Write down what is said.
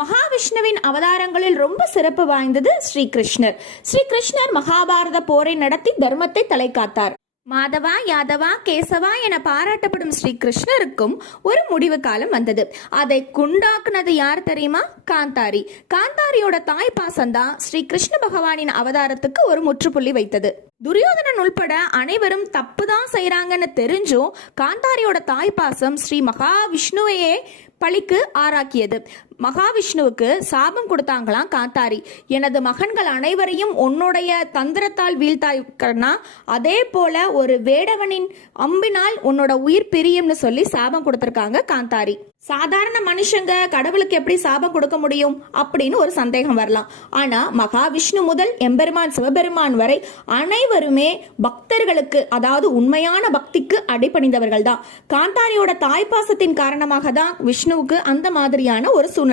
மகாவிஷ்ணுவின் அவதாரங்களில் ரொம்ப சிறப்பு வாய்ந்தது ஸ்ரீகிருஷ்ணர். ஸ்ரீகிருஷ்ணர் மகாபாரத போரை நடத்தி தர்மத்தை தலை காத்தார். மாதவா, யாதவா, கேசவா என பாராட்டப்படும் ஸ்ரீகிருஷ்ணருக்கும் ஒரு முடிவு காலம் வந்தது. அதை குண்டாக்குனது யார் தெரியுமா? காந்தாரி. காந்தாரியோட தாய் பாசம்தான் ஸ்ரீ கிருஷ்ண பகவானின் அவதாரத்துக்கு ஒரு முற்றுப்புள்ளி வைத்தது. துரியோதனன் உள்பட அனைவரும் தப்பு தான் செய்யறாங்கன்னு தெரிஞ்சும் காந்தாரியோட தாய் பாசம் ஸ்ரீ மகாவிஷ்ணுவையே பழிக்கு ஆராக்கியது. மகாவிஷ்ணுவுக்கு சாபம் கொடுத்தாங்களாம் காந்தாரி. எனது மகன்கள் அனைவரையும் உன்னுடைய தந்திரத்தால் வீழ்த்தாய்க்கனா, அதே போல ஒரு வேடவனின் அம்பினால் உன்னோட உயிர் பிரியும்னு சொல்லி சாபம் கொடுத்திருக்காங்க காந்தாரி. சாதாரண மனுஷங்க கடவுளுக்கு எப்படி சாபம் கொடுக்க முடியும் அப்படின்னு ஒரு சந்தேகம் வரலாம். ஆனா மகாவிஷ்ணு முதல் எம்பெருமான் சிவபெருமான் வரை அனைவருமே பக்தர்களுக்கு, அதாவது உண்மையான பக்திக்கு அடிபணிந்தவர்கள் தான். காந்தாரியோட தாய்ப்பாசத்தின் காரணமாக தான் விஷ்ணுவுக்கு அந்த மாதிரியான ஒரு சூழ்நிலை